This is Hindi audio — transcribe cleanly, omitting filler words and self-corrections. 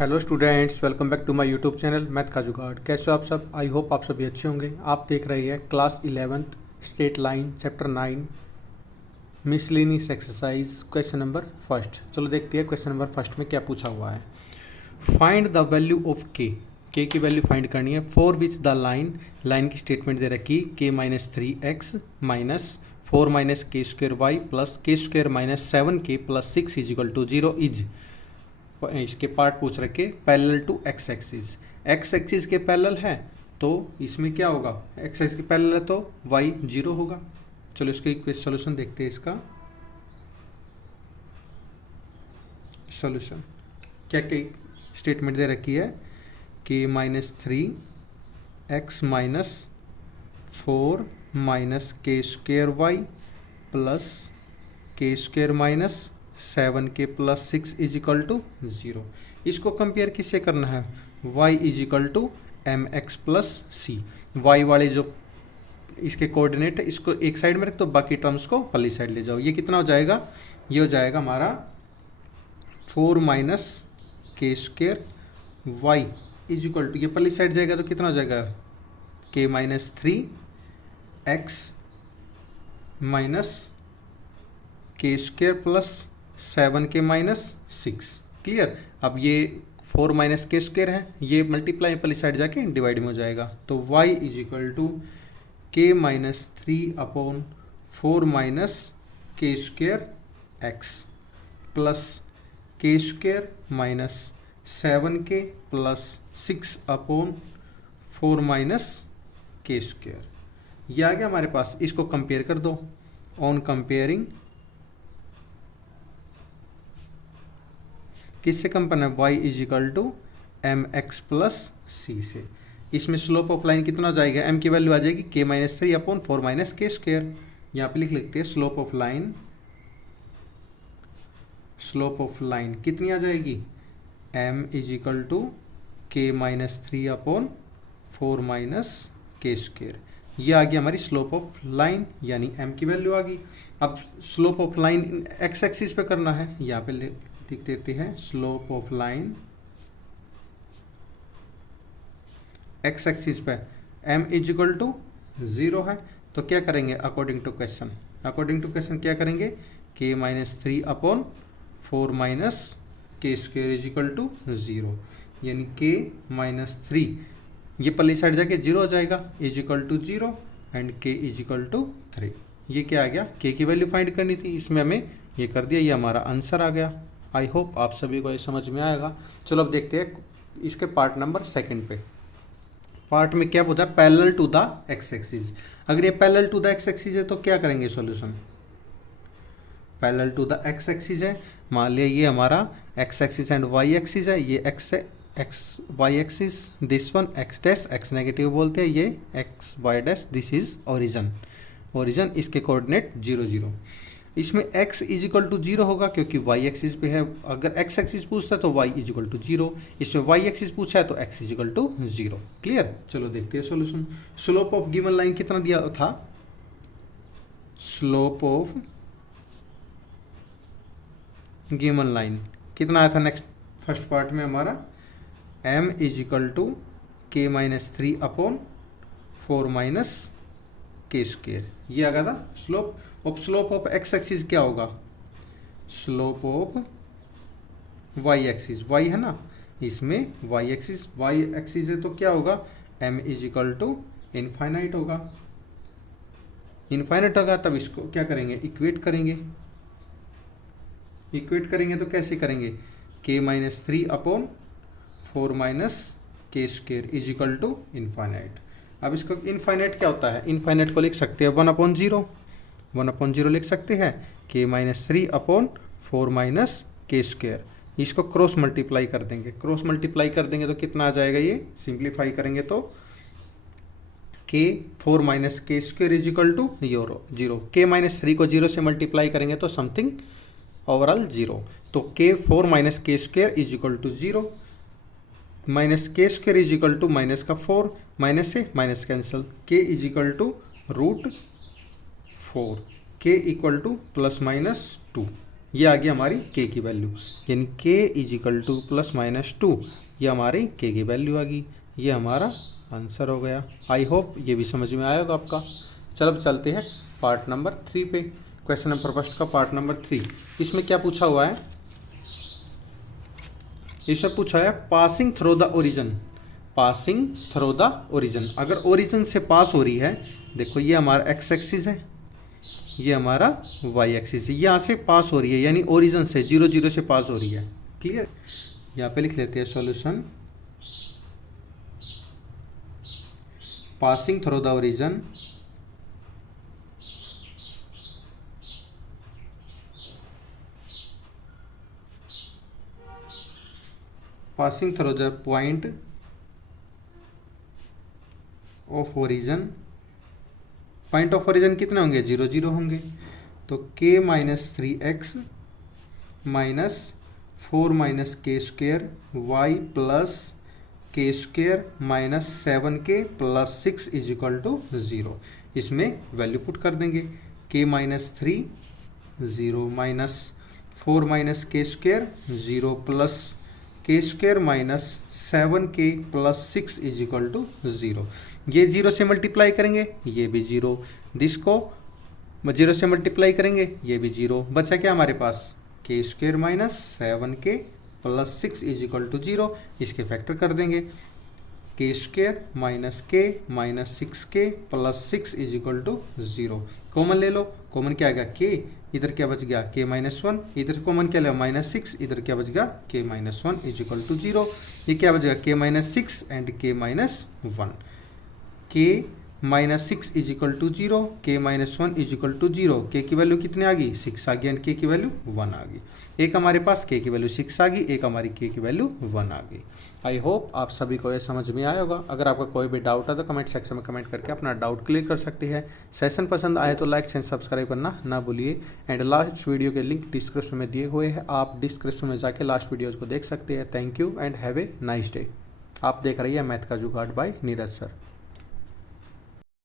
Hello students, welcome back to my YouTube channel math का जुगाड़। कैसे हो आप सब? आई होप आप सभी अच्छे होंगे। आप देख रहे हैं class 11th straight line chapter 9 miscellaneous exercise question number first. चलो देखते हैं क्वेश्चन नंबर फर्स्ट में क्या पूछा हुआ है। फाइंड द वैल्यू ऑफ के की वैल्यू फाइंड करनी है फॉर विच द लाइन की स्टेटमेंट दे रखी के माइनस 3x माइनस 4 माइनस के स्क्वेयर वाई प्लस के square minus 7k plus 6 is equal to 0 is. इसके पार्ट पूछ रखे पैरेलल टू एक्स एक्सिस के पैरेलल है तो इसमें क्या होगा, एक्स एक्सिस के पैरेलल है तो वाई 0 होगा। चलो इसका एक सॉल्यूशन देखते हैं। इसका सॉल्यूशन क्या क्या स्टेटमेंट दे रखी है कि माइनस 3x माइनस 4 माइनस के स्क्वेयर वाई प्लस के square minus 7k plus 6 is equal to 0। इसको कंपेयर किससे करना है? y is equal to M x plus C. Y वाले जो इसके कोऑर्डिनेट है इसको एक साइड में रख दो, बाकी टर्म्स को पल्ली साइड ले जाओ। ये कितना हो जाएगा? ये हो जाएगा हमारा 4 माइनस के square Y is equal to, ये पल्ली साइड जाएगा तो कितना हो जाएगा? k माइनस 3x माइनस के square plus 7k minus 6। Clear? अब ये 4 माइनस के स्क्वेयर है, ये मल्टीप्लाई पहली साइड जाके डिवाइड में हो जाएगा तो y is equal to k minus 3/4 minus के स्क्वेयर एक्स प्लस के square minus 7k plus 6/4 minus के स्क्वेयर। ये आ गया हमारे पास। इसको कंपेयर कर दो। ऑन कंपेयरिंग किससे कंपेयर है? y is equal to M x plus c से। इसमें स्लोप ऑफ लाइन कितना हो जाएगा? m की वैल्यू आ जाएगी k माइनस 3/4 माइनस के स्क्वेयर। यहाँ पे लिख लेते हैं स्लोप ऑफ लाइन कितनी आ जाएगी? m is equal to k minus 3/4 minus के स्क्वेयर। ये आ गई हमारी स्लोप ऑफ लाइन, यानी m की वैल्यू आ गई। अब slope of line x axis पे करना है। यहाँ पे लिख देते हैं slope of line x axis पे m इज इक्वल टू 0 है तो क्या करेंगे? अकॉर्डिंग टू क्वेश्चन क्या करेंगे? k माइनस 3/4 माइनस के स्क्वेयर इज इक्वल टू 0, यानी k माइनस 3 ये पल्ली साइड जाके 0 हो जाएगा is equal to 0 and k is equal to 3। ये क्या आ गया? k की वैल्यू फाइंड करनी थी, इसमें हमें ये कर दिया, ये हमारा आंसर आ गया। आई होप आप सभी को ये समझ में आएगा। चलो अब देखते हैं इसके पार्ट नंबर सेकंड पे। पार्ट में क्या बोलता है? Parallel to the X axis. अगर ये parallel to the X axis है तो क्या करेंगे solution? Parallel to the X axis है, मान लिया ये हमारा X axis and Y axis है। ये एक्स है, X Y axis, this one X dash, X negative बोलते हैं, ये X Y dash, this is origin. इसके कोऑर्डिनेट 0 0। इसमें x इज इक्वल टू 0 होगा क्योंकि y एक्सिस पे है। अगर x एक्सिस पूछता है तो y इज इक्वल टू 0, इसमें y एक्सिस पूछा है तो x is equal to 0। Clear? चलो देखते हैं solution. Slope of given line कितना दिया था? स्लोप ऑफ गिवन लाइन कितना आया था? नेक्स्ट फर्स्ट पार्ट में हमारा m is equal to k minus 3/4 minus के स्क्वेयर। ये आ गया था स्लोप ऑफ एक्स एक्सिस। क्या होगा? Slope of Y axis, Y है ना, इसमें वाई एक्सिस है तो क्या होगा? m is equal to infinite होगा। तब इसको क्या करेंगे? इक्वेट करेंगे तो कैसे करेंगे? k माइनस 3/4 माइनस के square is equal to infinite. अब इसको इनफाइनाइट क्या होता है? इनफाइनाइट को लिख सकते हैं 1/0 लिख सकते हैं, k माइनस 3/4 माइनस के स्क्वेयर। इसको क्रॉस मल्टीप्लाई कर देंगे तो कितना आ जाएगा? ये सिंप्लीफाई करेंगे तो k 4 माइनस के square is equal to 0। k minus 3 को 0 से मल्टीप्लाई करेंगे तो समथिंग ओवरऑल 0। तो k 4 माइनस के square is equal to 0, minus के square is equal to minus का 4, माइनस से minus cancel, k is equal to √4, k equal to plus minus 2। ये आ गई हमारी के की वैल्यू, यानी के is equal to plus minus 2, ये हमारी के की वैल्यू आ गई। ये हमारा आंसर हो गया। आई होप ये भी समझ में आएगा आपका। चलो अब चलते हैं पार्ट नंबर 3 पे। क्वेश्चन नंबर फर्स्ट का पार्ट नंबर 3, इसमें क्या पूछा हुआ है, इसमें पूछा है passing through the origin. Passing through the origin, अगर ओरिजिन से पास हो रही है, देखो ये हमारा एक्स एक्सिस है, ये हमारा वाई एक्सिस है, यहाँ से पास हो रही है, यानी ओरिजिन से 0 0 से पास हो रही है। क्लियर, यहाँ पे लिख लेते हैं solution. Passing through the origin, passing through the point of origin, point of origin कितने होंगे, 0 0 होंगे। तो k minus 3x minus 4 minus के स्क्वेयर वाई प्लस के square minus 7k plus 6 is equal to 0। इसमें वैल्यू पुट कर देंगे, k माइनस 3 0 माइनस 4 माइनस के स्क्वेयर 0 प्लस के square minus 7k plus 6 is equal to 0। ये 0 से मल्टीप्लाई करेंगे, ये भी 0, दिस को 0 से मल्टीप्लाई करेंगे, ये भी 0, बचा क्या हमारे पास, K square minus 7k plus 6 is equal to 0। इसके फैक्टर कर देंगे, K square minus K minus 6k plus 6 is equal to 0। Common ले लो, कॉमन क्या आएगा के, इधर क्या बच गया k माइनस 1, इधर कॉमन क्या लिया माइनस 6, इधर क्या बच गया k minus 1 is equal to 0। ये क्या बचेगा k minus 6 and k minus 1, k minus 6 is equal to 0, k minus 1 is equal to 0। k की वैल्यू कितनी आ गई, 6 आ गई, एंड k की वैल्यू 1 आ गई। एक हमारे पास k की वैल्यू 6 आ गई, एक हमारी k की वैल्यू 1 आ गई। आई होप आप सभी को ये समझ में आया होगा। अगर आपका कोई भी डाउट है तो कमेंट सेक्शन में कमेंट करके अपना डाउट क्लियर कर सकते हैं। सेशन पसंद आए तो लाइक एंड सब्सक्राइब करना ना भूलिए। एंड लास्ट वीडियो के लिंक डिस्क्रिप्शन में दिए हुए हैं, आप डिस्क्रिप्शन में जाके लास्ट वीडियोज़ को देख सकते हैं। Thank you and have a nice day. आप देख रही है मैथ का जुगाड़ बाय नीरज सर।